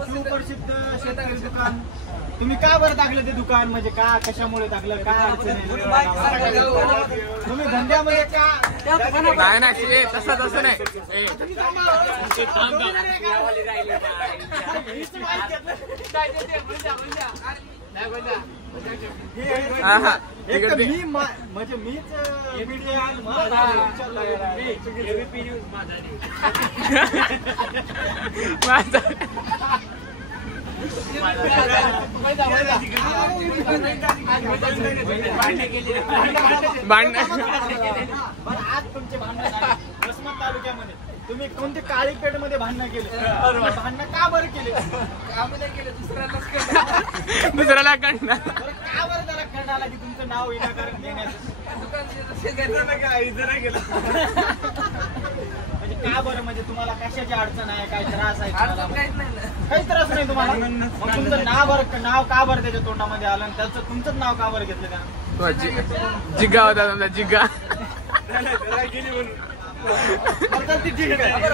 सुप्रसिद्ध शेतकरी दुकान. तुम्ही का बरं टाकलं ते दुकान? म्हणजे का, कशामुळे टाकलं, काय अडचण आहे? तुम्ही धंद्यामध्ये का? नाही नाही तसं नाही. एक तर मी म्हणजे मीच आज तुमचे भांडण वसमत तालुक्यामध्ये तुम्ही कोणते काळीपेठ मध्ये भांडण केले? भांडण का बरं केले? आम्ही नाही केले, दुसऱ्याला काढणार. का बरं त्याला कळाला की तुमचं नाव विनाकारण घेण्याचं? म्हणजे का बरं? म्हणजे तुम्हाला कशाची अडचण आहे, काय त्रास आहे? काही त्रास नाही तुम्हाला. मग तुमचं नाव का बरं त्याच्या तोंडामध्ये आलं आणि त्याचं तुमचंच नाव का बरं घेतलं त्यानं? जिग्गा होता तुमचा, जिग्गा. ठीक आहे.